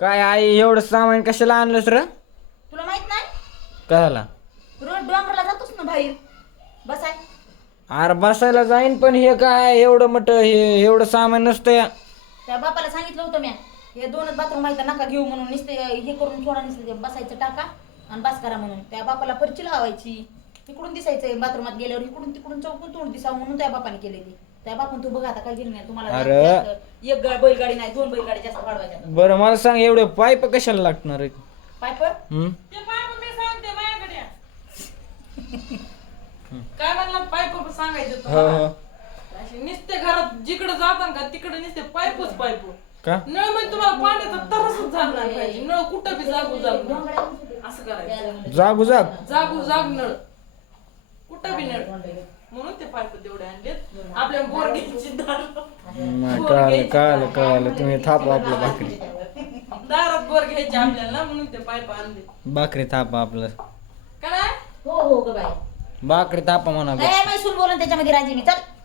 काय आई एवढं सामान कशाला आणलंस र? तुला माहित नाही कशाला? रोज डोंगराला जातोस ना बाहेर बसाय. अरे बसायला जाईन पण हे काय एवढं मोठं हे एवढं सामान नसतं या. त्या बापाला सांगितलं होतं मी हे दोनच बाथरूम आहेत नका घेऊ म्हणून नुसते हे करून थोडा नुसते बसायचं टाका आणि बस करा म्हणून त्या बापाला परची लावायची. इकडून दिसायचं बाथरूमात गेल्यावर इकडून तिकडून चौकून तोंड दिसावं म्हणून त्या बापाने केलेली. त्या बापून तू बघा आता काय गेली नाही तुम्हाला अरे. एक बैलगाडी नाही 2 बैलगाडी जास्त वाढवायच्या. बरं मला सांग एवढे पाईप कशाला लागणार आहे? पायप हम्म? ते पाईप मी सांगते माझ्याकडे काय म्हणलं पाईप सांगायचं हो तुम्हाला. हो. अशी नुसते घरात जिकडे जातात का तिकडे नुसते पाईपच पाईप. का? नळ म्हणजे तुम्हाला पाण्याचा तरसच झाला नाही पाहिजे. नळ कुठं बी जागू जाग असं करायचं. जागू जाग. जागू जाग नळ कुठं बी नळ म्हणून ते पाईप तेवढे आणलेत आपल्या बोरगेची कळालं तुम्ही थापा आपलं भाकरी. दारात बोर घ्यायचे आपल्याला म्हणून ते पाईप आणले. भाकरी थापा आपलं. काय हो हो ग बाई भाकरी थापा म्हणा. काय मैसूर बोलून त्याच्यामध्ये राजी मी चल